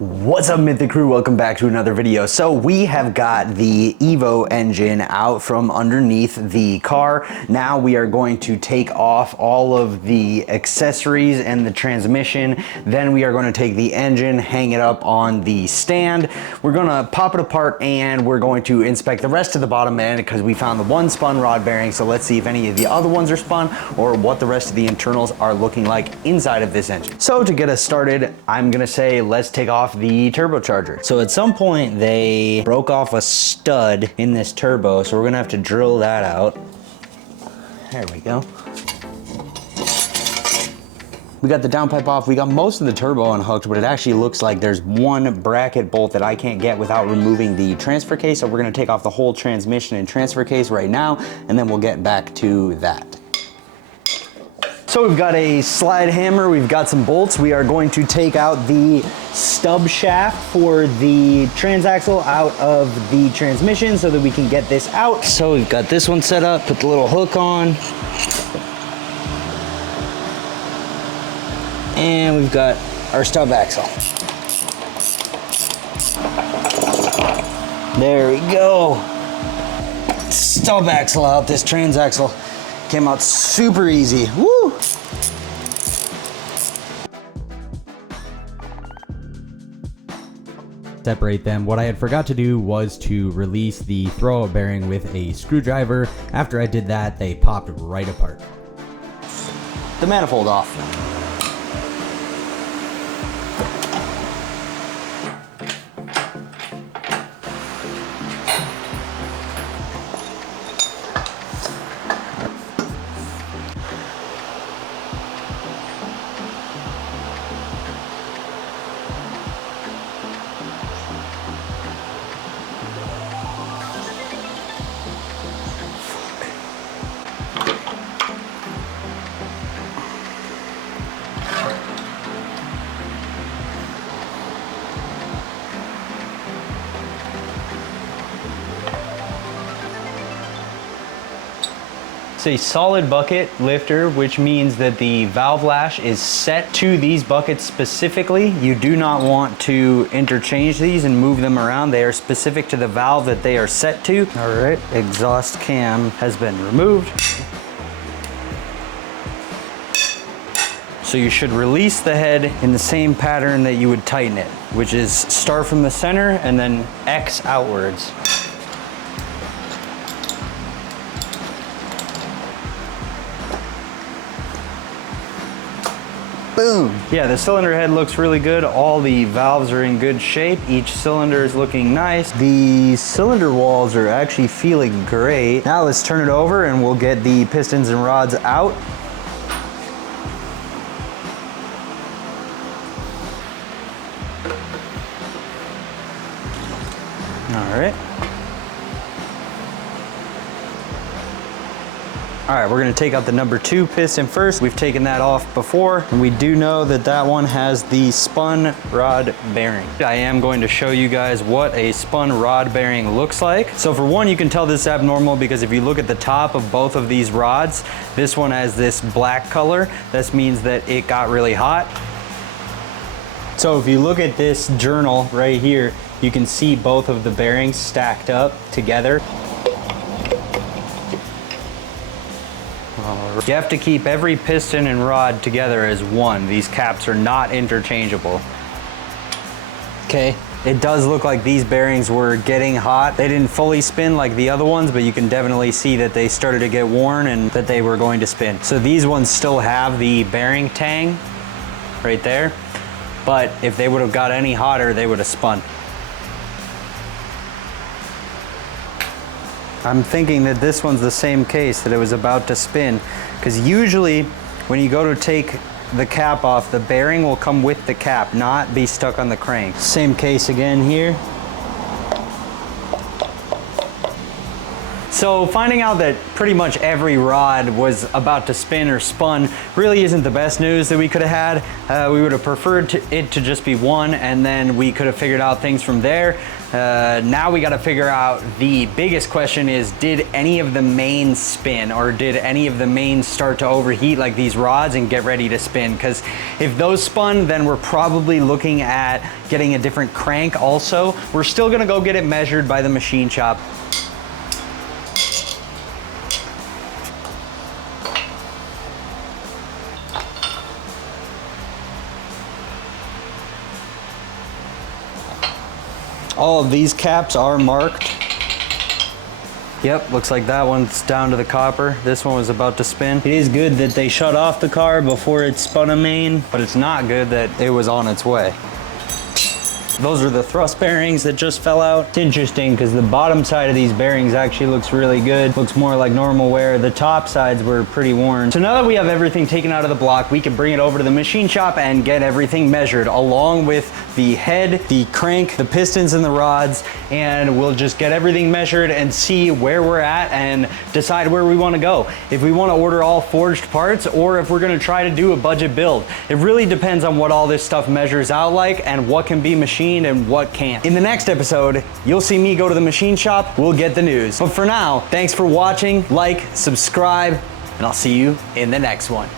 What's up, Mythic Crew? Welcome back to another video. So we have got the Evo engine out from underneath the car. Now we are going to take off all of the accessories and the transmission. Then we are going to take the engine, hang it up on the stand. We're going to pop it apart and we're going to inspect the rest of the bottom end because we found the one spun rod bearing. So let's see if any of the other ones are spun or what the rest of the internals are looking like inside of this engine. So to get us started, I'm going to say let's take off the turbocharger. So at some point they broke off a stud in this turbo, so we're gonna have to drill that out. There we go. We got the downpipe off. We got most of the turbo unhooked, but it actually looks like there's one bracket bolt that I can't get without removing the transfer case. So we're gonna take off the whole transmission and transfer case right now, and then we'll get back to that. So we've got a slide hammer, we've got some bolts. We are going to take out the stub shaft for the transaxle out of the transmission so that we can get this out. So we've got this one set up, put the little hook on. And we've got our stub axle. There we go. Stub axle out, this transaxle. Came out super easy, woo! Separate them. What I had forgot to do was to release the throwout bearing with a screwdriver. After I did that, they popped right apart. The manifold off. It's a solid bucket lifter, which means that the valve lash is set to these buckets specifically. You do not want to interchange these and move them around. They are specific to the valve that they are set to. All right, exhaust cam has been removed. So you should release the head in the same pattern that you would tighten it, which is start from the center and then X outwards. Boom. Yeah, the cylinder head looks really good. All the valves are in good shape. Each cylinder is looking nice. The cylinder walls are actually feeling great. Now let's turn it over and we'll get the pistons and rods out. All right. All right, we're gonna take out the number 2 piston first. We've taken that off before, and we do know that that one has the spun rod bearing. I am going to show you guys what a spun rod bearing looks like. So for one, you can tell this is abnormal because if you look at the top of both of these rods, this one has this black color. This means that it got really hot. So if you look at this journal right here, you can see both of the bearings stacked up together. You have to keep every piston and rod together as one. These caps are not interchangeable. Okay, it does look like these bearings were getting hot. They didn't fully spin like the other ones, but you can definitely see that they started to get worn and that they were going to spin. So these ones still have the bearing tang right there, but if they would have got any hotter, they would have spun. I'm thinking that this one's the same case, that it was about to spin, because usually when you go to take the cap off, the bearing will come with the cap, not be stuck on the crank. Same case again here. So finding out that pretty much every rod was about to spin or spun really isn't the best news that we could have had. We would have preferred it to just be one, and then we could have figured out things from there. Now we got to figure out, the biggest question is, did any of the mains spin, or did any of the mains start to overheat like these rods and get ready to spin? Because if those spun, then we're probably looking at getting a different crank also. We're still gonna go get it measured by the machine shop. All of these caps are marked. Yep, looks like that one's down to the copper. This one was about to spin. It is good that they shut off the car before it spun a main, but it's not good that it was on its way. Those are the thrust bearings that just fell out. It's interesting because the bottom side of these bearings actually looks really good. Looks more like normal wear. The top sides were pretty worn. So now that we have everything taken out of the block, we can bring it over to the machine shop and get everything measured, along with the head, the crank, the pistons, and the rods. And we'll just get everything measured and see where we're at and decide where we want to go. If we want to order all forged parts, or if we're going to try to do a budget build. It really depends on what all this stuff measures out like and what can be machined and what can't. In the next episode, you'll see me go to the machine shop. We'll get the news. But for now, thanks for watching, like, subscribe, and I'll see you in the next one.